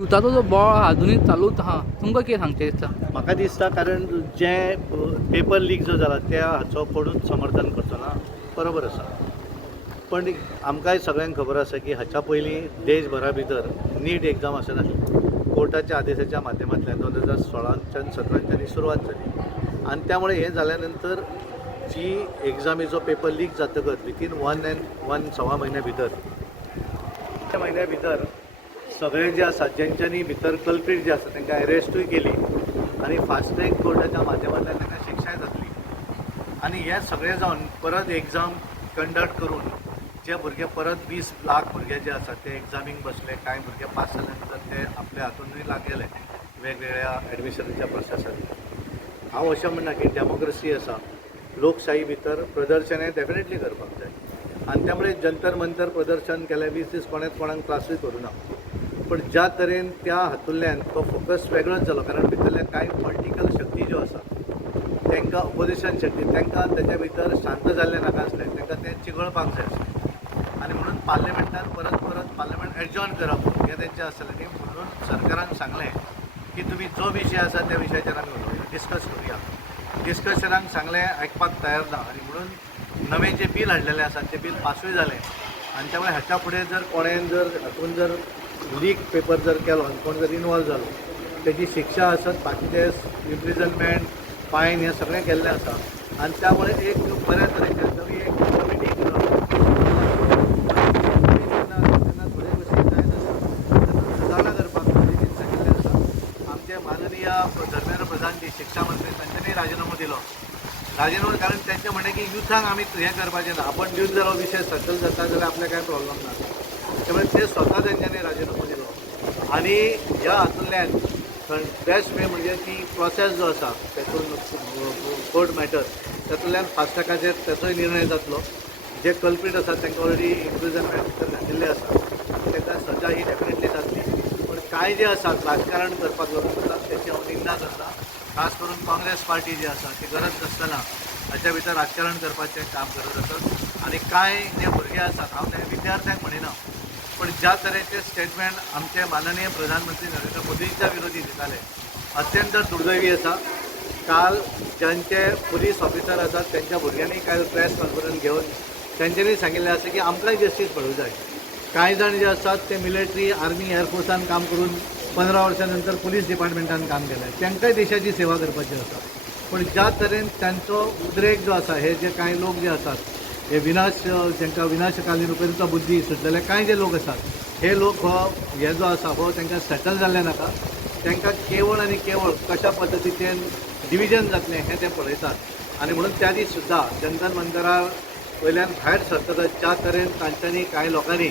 युद्धाचो जो बॉल अजूनही चालूच आहा तुमकां कितें सांगचें दिसता? म्हाका दिसता कारण जे पेपर लीक जो जाला त्या हाचो कोणूच समर्थन करचो ना बरोबर आसा. पण आमकांय सगळ्यांक खबर आसा की हाच्या पयलीं देशभरा भितर नीट एग्जाम आसनासली कोर्टाच्या आदेशाच्या माध्यमांतल्यान 2016च्यान 17च्यानी सुरवात जाली आनी त्यामुळे हे जाल्या नंतर जी एग्जामीचो पेपर लीक जातकच विथीन 1 म्हयन्या भितर त्या म्हयन्या भितर सगळे जे आसा ज्यांच्यांनी भितर कल्प्रीट जे आसा तांकां अरेस्टूय केली आनी फास्ट ट्रॅक कोर्टाच्या माध्यमांतल्यान तांकां शिक्षाय जातली आनी हे सगळें जावन परत एग्जाम कंडक्ट करून जे भुरगे परत 20 लाख भुरगे जे आसा ते एग्जामीक बसले कांय भुरगे पास जाले नंतर ते आपल्या हातूनय लागले वेगवेगळ्या एडमिशनाच्या प्रोसेसांत. हांव अशें म्हणना की डेमोक्रेसी आसा लोकशाही भितर प्रदर्शन हें डेफिनेटली करपाक जाय आनी त्यामुळे जंतर मंतर प्रदर्शन केलें 20 दीस कोणाक त्रासूय करूं ना. पण ज्या तरेन त्या हातूंतल्यान तो फोकस वेगळोच जालो कारण भितरल्या कांय पॉलिटिकल शक्ती ज्यो आसा तांकां ऑपोजिशन शक्ती तांकां तेच्या भितर शांत जाल्लें नाका आसलें तांकां तें चिगळपाक जाय आसलें आनी म्हणून पार्लिमेंटान परत पार्लिमेंट एडजॉर्न करप हें तेंचें आसलें न्ही. म्हणून सरकारान सांगलें की तुमी जो विशय आसा त्या विशयाचेर आमी उलोवया डिस्कस करुया. डिस्कशनाक सांगलें आयकपाक तयार ना आनी म्हणून नवें जें बील हाडलेलें आसा तें बील पासूय जालें आनी त्यामुळे हाच्या फुडें जर कोणेन जर हातून जर लीक पेपर जर केलो आनी कोण जर इनवॉल्व जालो तेजी शिक्षा आसत बाकीचे इम्प्रिजनमेंट फायन हें सगळें केल्लें आसा आनी त्यामुळे एक बऱ्या तरेचें जरी एक कमिटी करप तेन्ना थोडे भशेन जायत आसा सुदारणा करपाक कमिटीन सांगिल्लें आसा. आमचे माननीय धर्मेंद्र प्रधानजी शिक्षा मंत्री तांच्यांनी राजिनामो दिलो कारण तेंचें म्हणणें की युथांक आमी हें करपाचें ना आपण दिवन जर हो विशय सेटल जाता जाल्यार आपल्याक कांय प्रॉब्लम ना त्यामुळे ते स्वता तेंच्यांनी राजिनामो दिलो आनी ह्या हातूंतल्यान बेस्ट वे म्हणजे ती प्रोसेस जो आसा तेतून कोर्ट मॅटर तातूंतल्यान फास्टॅगाचेर तेचोय निर्णय जातलो. जे कल्प्रीट आसा तांकां ऑलरेडी इम्प्रिजनमेंट भितर घातिल्ले आसा तांकां सजा ही डेफिनेटली जातली. पण कांय जे आसात राजकारण करपाक लागून करतात तेची हांव निंदा करता. खास करून काँग्रेस पार्टी जी आसा ती गरज नासतना हाच्या भितर राजकारण करपाचें काम करत आसात आनी कांय जे भुरगे आसात हांव ते विद्यार्थ्यांक म्हणिना पण ज्या तरेचे स्टेटमेंट आमचे माननीय प्रधानमंत्री नरेंद्र मोदींच्या विरोधी दिताले अत्यंत दुर्दैवी आसा. काल ज्यांचे पुलीस ऑफिसर आसात त्यांच्या भुरग्यांनी काल प्रेस कॉन्फरन्स घेवन त्यांच्यांनी सांगिल्लें आसा की आमकांय जस्टीस मेळूंक जाय. कांय जाण जे आसात ते मिलिटरी आर्मी एअरफोर्सान काम करून 15 वर्सां नंतर पुलीस डिपार्टमेंटान काम केलें तांकांय देशाची सेवा करपाची आसा. पण ज्या तरेन तांचो उद्रेक जो आसा हे जे कांय लोक जे आसात हे तांकां विनाशकालीन उपयुक्त बुद्धी सुटलेले कांय जे लोक आसात हे लोक हे जो आसा हो तांकां सेटल जाल्ले नाका. तांकां केवळ आनी केवळ कशा पद्दतीचें डिविजन जातलें हें ते पळयतात आनी म्हणून त्या दीस सुद्दां जंतर मंतरार वयल्यान भायर सरतकच ज्या तरेन तांच्यांनी कांय लोकांनी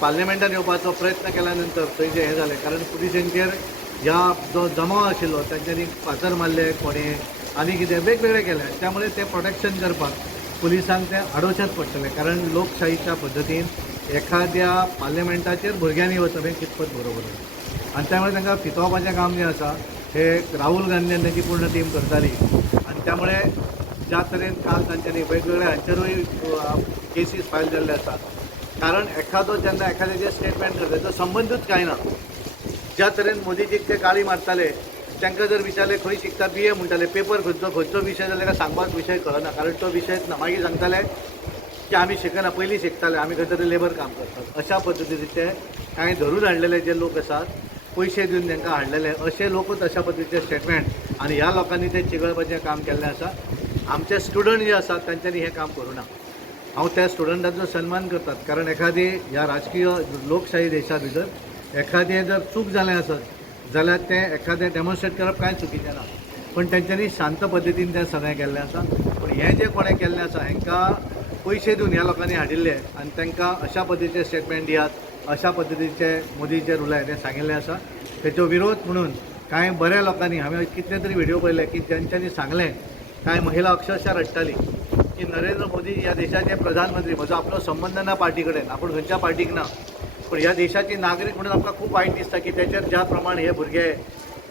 पार्लिमेंटान येवपाचो प्रयत्न केल्या नंतर थंय जें हें जालें कारण पुलिसांचेर ह्या जो जमाव आशिल्लो तांच्यांनी फातर मारले कोणे आनी कितें वेगवेगळें केलें त्यामुळे ते प्रोटेक्शन करपाक पुलिसांक तें आडोवचेंच पडटलें कारण लोकशाहीच्या पद्दतीन एखाद्या पार्लिमेंटाचेर भुरग्यांनी वचप हें कितपत बरोबर आनी त्यामुळे तांकां फितोवपाचें काम जें आसा हे राहुल गांधीन ताची पूर्ण टीम करताली आनी त्यामुळे ज्या तरेन काल तांच्यांनी वेगवेगळ्या हांचेरूय केसीस फायल जाल्ले आसात कारण एखादो जेन्ना एखाद्याचें स्टेटमेंट करता तो संबंदूच कांय ना. ज्या तरेन मोदीजीक ते गाळी मारताले तांकां जर विचारलें खंय शिकता BA म्हणटाले पेपर खंयचो विशय जाल्यार सांगपाक विशय कळना कारण तो विशयच ना. मागीर सांगताले की आमी शिकना पयलीं शिकताले आमी खंय तरी लेबर काम करतात. अशा पद्दतीचे कांय धरून हाडलेले जे लोक आसात पयशे दिवन तांकां हाडलेले अशे लोकूच अशा पद्दतीचे स्टेटमेंट आनी ह्या लोकांनी तें चिगळपाचें काम केल्लें आसा. आमचे स्टुडंट जे आसात तांच्यांनी हें काम करूं ना. हांव त्या स्टुडंटांचो सन्मान करतात कारण एखादी ह्या राजकीय लोकशाही देशा भितर एखादें जर चूक जालें आसत जाल्यार तें एखादें डेमॉन्स्ट्रेट करप कांय चुकीचें ना. पण तेंच्यांनी शांत पद्दतीन तें सगळें केल्लें आसा. पूण हें जें कोणें केल्लें आसा हांकां पयशे दिवन ह्या लोकांनी हाडिल्ले आनी तांकां अशा पद्दतीचे स्टेटमेंट दियात अशा पद्दतीचे मोदीचेर उलय तें सांगिल्लें आसा. तेचो विरोध म्हणून कांय बऱ्या लोकांनी हांवें कितले तरी व्हिडिओ पळयले की तेंच्यांनी सांगलें कांय महिला अक्षरशः रडटाली की नरेंद्र मोदी ह्या देशाचे प्रधानमंत्री म्हजो आपलो संबंद ना पार्टी कडेन आपूण खंयच्या पार्टीक ना पण ह्या देशाची नागरीक म्हणून आमकां खूब वायट दिसता की तेचेर ज्या प्रमाण हे भुरगे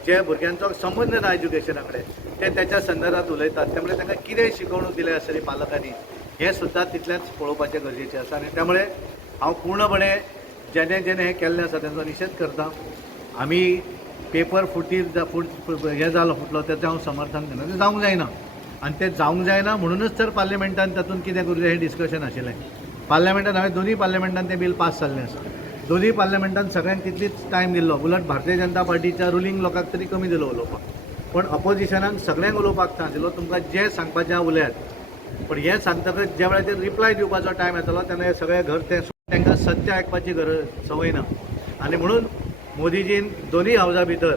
जे भुरग्यांचो संबंद ना एज्युकेशना कडेन ते त्याच्या संदर्भात उलयतात त्यामुळे तांकां कितें शिकवणूक दिली आसतली पालकांनी हें सुद्दां तितलेंच पळोवपाचें गरजेचें आसा. आनी त्यामुळे हांव पूर्णपणे जेणे जेणे हें केल्लें आसा तांचो निशेध करता आमी पेपर हें जालो फुटलो तेजें हांव समर्थन करना, तें जावंक जायना. आनी तें जावंक जायना म्हणूनच तर पार्लिमेंटान तातूंत कितें करूं हें डिस्कशन आशिल्लें. पार्लिमेंटान हांवें दोनूय पार्लिमेंटान तें बील पास जाल्लें आसा. दोनूय पार्लिमेंटान सगळ्यांक तितलीच टायम दिल्लो. उलट भारतीय जनता पार्टीच्या रुलींग लोकांक तरी कमी दिलो उलोवपाक. पण अपोजिशनाक सगळ्यांक उलोवपाक चान्स दिलो. तुमकां जें सांगपाचें उलयात. पण हें सांगतकच ज्या वेळार रिप्लाय दिवपाचो टायम येतलो तेन्ना हे सगळे घर तांकां सत्य आयकपाची संवय ना. आनी म्हणून मोदीजीन दोनूय हावजा भितर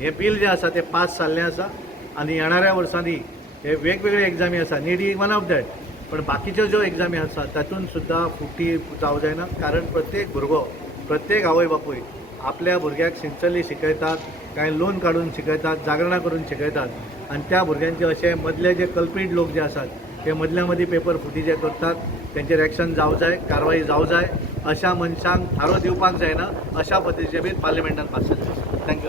हें बील जें आसा तें पास जाल्लें आसा. आनी येणाऱ्या वर्सांनी हे वेगवेगळे एग्जामी आसा. नीट ही वन ऑफ दॅट. पण बाकीच्यो ज्यो एग्जामी आसा तातूंत सुद्दां फुटी जावं जायना. कारण प्रत्येक भुरगो, प्रत्येक आवय बापूय आपल्या भुरग्याक सिन्सियरली शिकयतात, कांय लोन काडून शिकयतात, जागरणां करून शिकयतात. आनी त्या भुरग्यांचे अशे मदले जे कल्प्रीट लोक जे आसात ते मदल्या मदीं पेपर फुटी जे करतात तेंचेर एक्शन जावं जाय, कारवाई जावं जाय. अशा मनशांक थारो दिवपाक जायना. अशा पद्दतीचे बील पार्लिमेंटान पास जाल्ले आसा. थँक्यू.